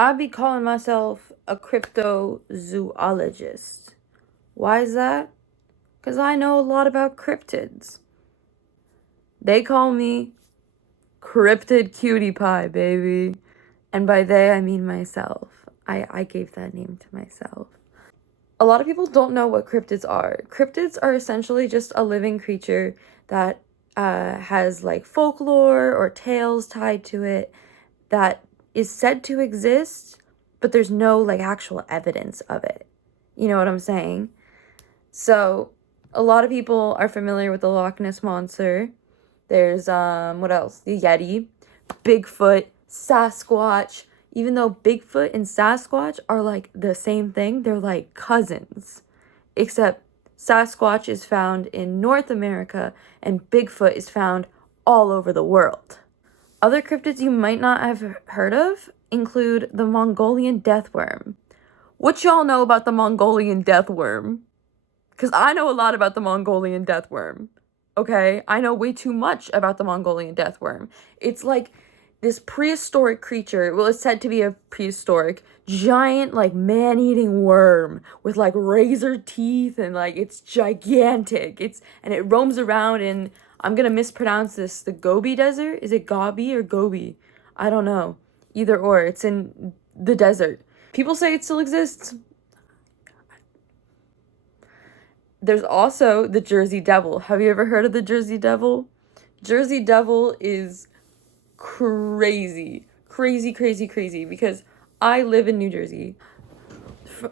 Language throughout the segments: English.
I'd be calling myself a cryptozoologist. Why is that? Because I know a lot about cryptids. They call me Cryptidcutiepie, baby. And by they, I mean myself. I gave that name to myself. A lot of people don't know what cryptids are. Cryptids are essentially just a living creature that has like folklore or tales tied to it that is said to exist, but there's no like actual evidence of it. You know what I'm saying? So a lot of people are familiar with the Loch Ness Monster. There's what else? The Yeti, Bigfoot, Sasquatch. Even though Bigfoot and Sasquatch are like the same thing, they're like cousins. Except Sasquatch is found in North America and Bigfoot is found all over the world. Other cryptids you might not have heard of include the Mongolian deathworm. What y'all know about the Mongolian deathworm? Because I know a lot about the Mongolian deathworm. Okay? I know way too much about the Mongolian deathworm. It's like this prehistoric creature. Well, it's said to be a prehistoric, giant, like, man-eating worm with, like, razor teeth and, like, it's gigantic. And it roams around in, I'm gonna mispronounce this, the Gobi Desert? Is it Gobi or Gobi? I don't know. Either or. It's in the desert. People say it still exists. There's also the Jersey Devil. Have you ever heard of the Jersey Devil? Jersey Devil is crazy because I live in New Jersey,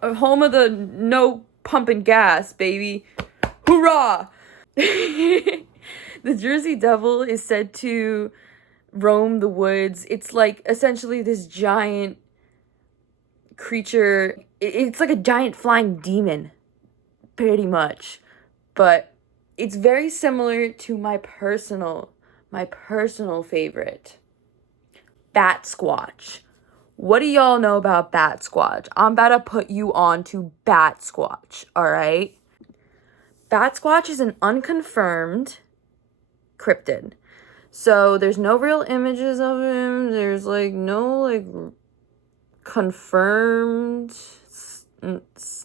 home of the no pumping gas, baby. Hoorah! The Jersey Devil is said to roam the woods. It's like essentially this giant creature. It's like a giant flying demon, pretty much. But it's very similar to my personal favorite, batsquatch. What do y'all know about batsquatch? I'm about to put you on to batsquatch, all right? Batsquatch is an unconfirmed cryptid. So there's no real images of him. There's like no like confirmed,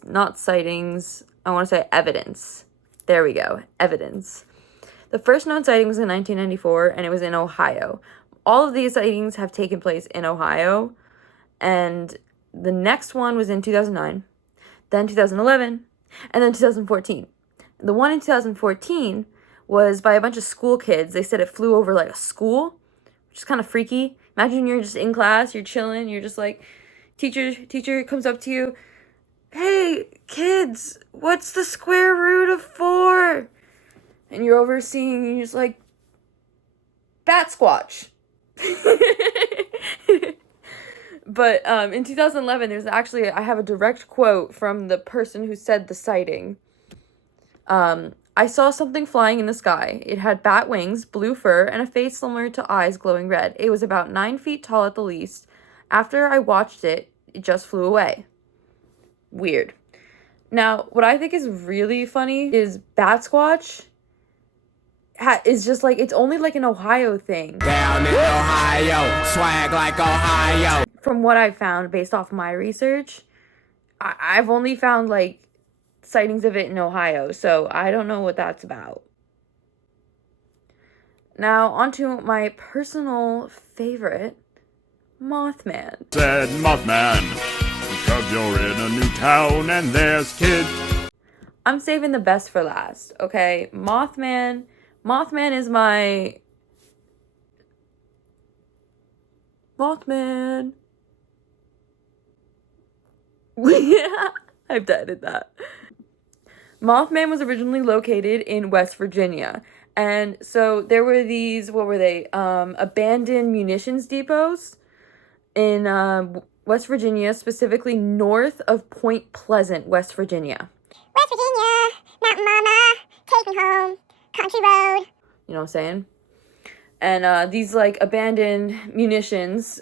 not sightings. I want to say evidence. There we go, evidence. The first known sighting was in 1994, and it was in Ohio. All of these sightings have taken place in Ohio, and the next one was in 2009, then 2011, and then 2014. The one in 2014 was by a bunch of school kids. They said it flew over like a school, which is kind of freaky. Imagine you're just in class, you're chilling, you're just like, teacher comes up to you, hey, kids, what's the square root of 4? And you're overseeing, and you're just like, batsquatch. But in 2011, there's actually, I have a direct quote from the person who said the sighting. I saw something flying in the sky. It had bat wings, blue fur, and a face similar to eyes glowing red. It was about 9 feet tall at the least. After I watched it, it just flew away. Weird. Now, what I think is really funny is batsquatch is just like, it's only like an Ohio thing. Down in Ohio, swag like Ohio. From what I've found based off my research, I've only found like sightings of it in Ohio, so I don't know what that's about. Now, onto my personal favorite, Mothman. Said Mothman, because you're in a new town and there's kids. I'm saving the best for last, okay? Mothman is my... Mothman. Yeah, I have to edit that. Mothman was originally located in West Virginia. And so there were these, what were they? Abandoned munitions depots in West Virginia, specifically north of Point Pleasant, West Virginia. West Virginia, Mountain Mama, take me home, country road. You know what I'm saying? And these like abandoned munitions,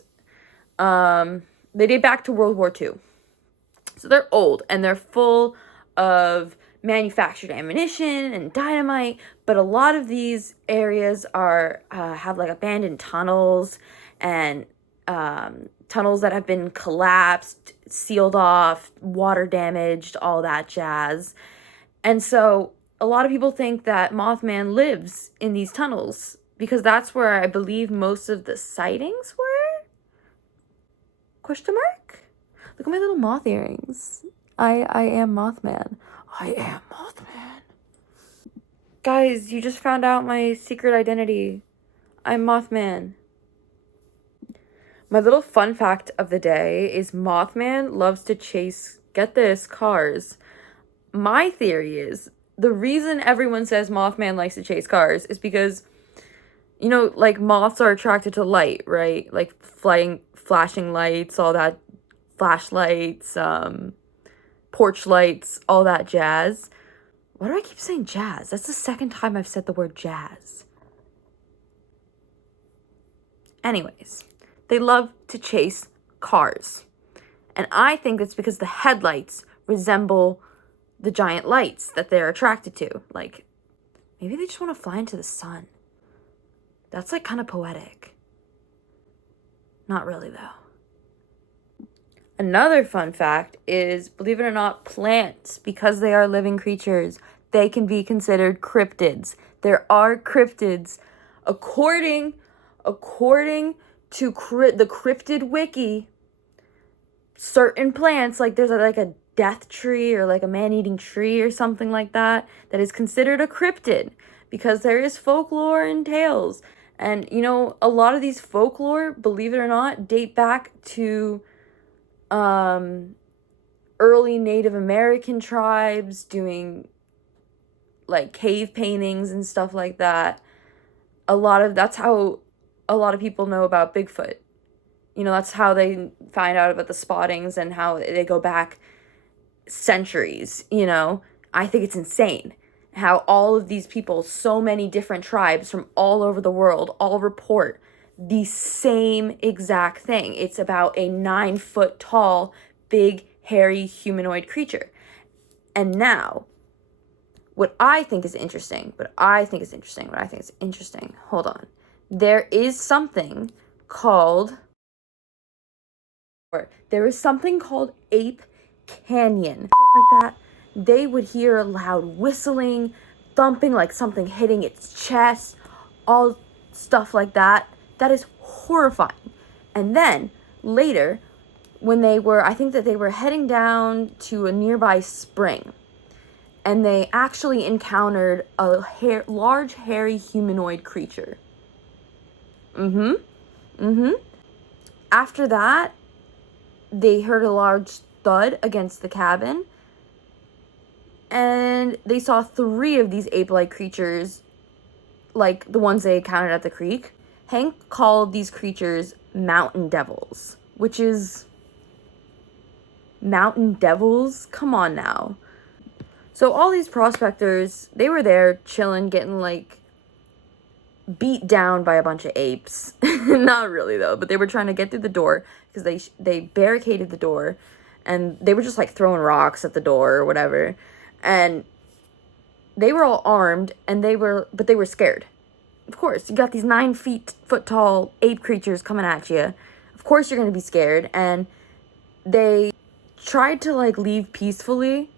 they date back to World War II. So they're old and they're full of manufactured ammunition and dynamite, but a lot of these areas are have like abandoned tunnels and tunnels that have been collapsed, sealed off, water damaged, all that jazz. And so a lot of people think that Mothman lives in these tunnels because that's where I believe most of the sightings were. Question mark? Look at my little moth earrings. I am Mothman. I am Mothman. Guys, you just found out my secret identity. I'm Mothman. My little fun fact of the day is Mothman loves to chase, get this, cars. My theory is the reason everyone says Mothman likes to chase cars is because, you know, like moths are attracted to light, right? Like flashing lights, all that, flashlights, porch lights, all that jazz. Why do I keep saying jazz? That's the second time I've said the word jazz. Anyways, they love to chase cars. And I think it's because the headlights resemble the giant lights that they're attracted to. Like, maybe they just want to fly into the sun. That's like kind of poetic. Not really though. Another fun fact is, believe it or not, plants, because they are living creatures, they can be considered cryptids. There are cryptids. According to the Cryptid wiki, certain plants, like there's like a death tree or like a man-eating tree or something like that, that is considered a cryptid because there is folklore and tales. And, you know, a lot of these folklore, believe it or not, date back to early Native American tribes doing like cave paintings and stuff like that. That's how a lot of people know about Bigfoot. You know, that's how they find out about the spottings and how they go back centuries, you know. I think it's insane how all of these people, so many different tribes from all over the world, all report the same exact thing. It's about a 9-foot tall, big, hairy humanoid creature. And now, what I think is interesting, hold on. There is something called Ape Canyon. Like that. They would hear loud whistling, thumping, like something hitting its chest, all stuff like that. That is horrifying. And then later, when I think that they were heading down to a nearby spring, and they actually encountered a large, hairy humanoid creature. After that, they heard a large thud against the cabin, and they saw 3 of these ape-like creatures, like the ones they encountered at the creek. Hank called these creatures mountain devils, which is... Mountain devils? Come on now. So all these prospectors, they were there chilling, getting like beat down by a bunch of apes. Not really though, but they were trying to get through the door because they barricaded the door, and they were just like throwing rocks at the door or whatever. And they were all armed, and they were scared. Of course, you got these 9-foot tall ape creatures coming at you. Of course you're going to be scared. And they tried to like leave peacefully,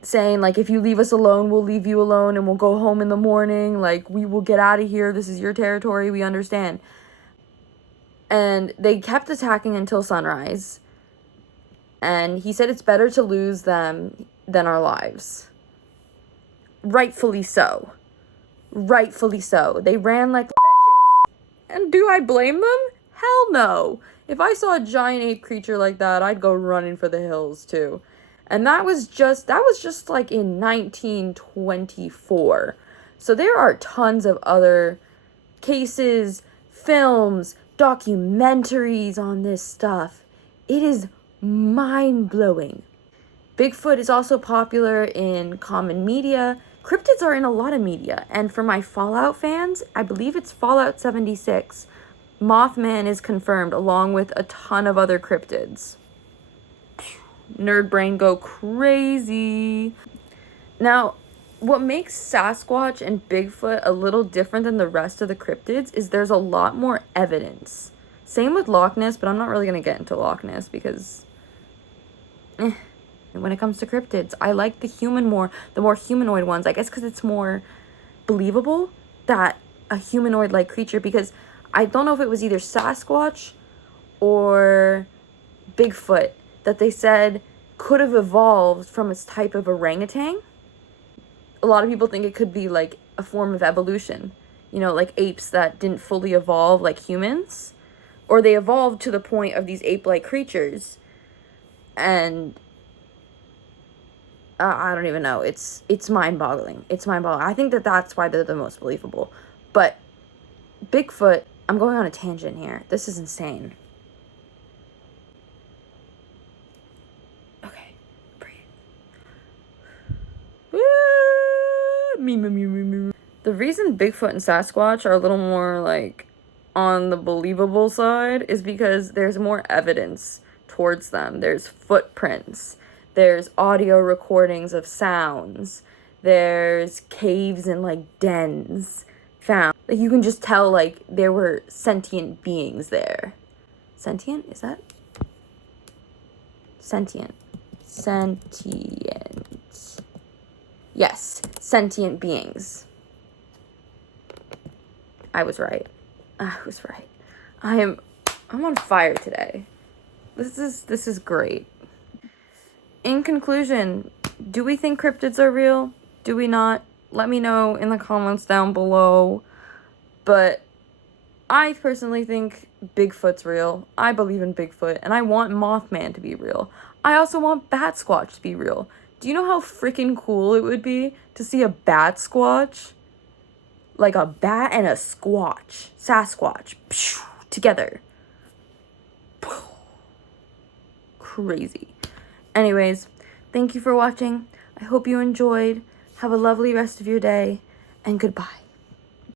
saying like, if you leave us alone, we'll leave you alone and we'll go home in the morning. Like, we will get out of here. This is your territory. We understand. And they kept attacking until sunrise. And he said it's better to lose them than our lives. Rightfully so. They ran like bitches. And do I blame them? Hell no. If I saw a giant ape creature like that, I'd go running for the hills too. And that was just like in 1924. So there are tons of other cases, films, documentaries on this stuff. It is mind-blowing. Bigfoot is also popular in common media. Cryptids are in a lot of media. And for my Fallout fans, I believe it's Fallout 76. Mothman is confirmed along with a ton of other cryptids. Nerd brain go crazy. Now, what makes Sasquatch and Bigfoot a little different than the rest of the cryptids is there's a lot more evidence. Same with Loch Ness, but I'm not really going to get into Loch Ness because when it comes to cryptids, I like the more humanoid ones, I guess, because it's more believable that a humanoid-like creature, because I don't know if it was either Sasquatch or Bigfoot that they said could have evolved from a type of orangutan. A lot of people think it could be like a form of evolution, you know, like apes that didn't fully evolve like humans, or they evolved to the point of these ape-like creatures. And I don't even know. It's mind-boggling. It's mind-boggling. I think that that's why they're the most believable. But Bigfoot, I'm going on a tangent here. This is insane. Okay, breathe. The reason Bigfoot and Sasquatch are a little more like on the believable side is because there's more evidence towards them. There's footprints, there's audio recordings of sounds, there's caves and like dens found. Like you can just tell like there were sentient beings there. Sentient? Is that? Sentient. Sentient. Yes, sentient beings. I was right. I'm on fire today. This is great. In conclusion, do we think cryptids are real? Do we not? Let me know in the comments down below. But I personally think Bigfoot's real. I believe in Bigfoot, and I want Mothman to be real. I also want batsquatch to be real. Do you know how freaking cool it would be to see a batsquatch? Like a bat and a squatch. Sasquatch. Together. Crazy. Anyways, thank you for watching. I hope you enjoyed. Have a lovely rest of your day, and goodbye.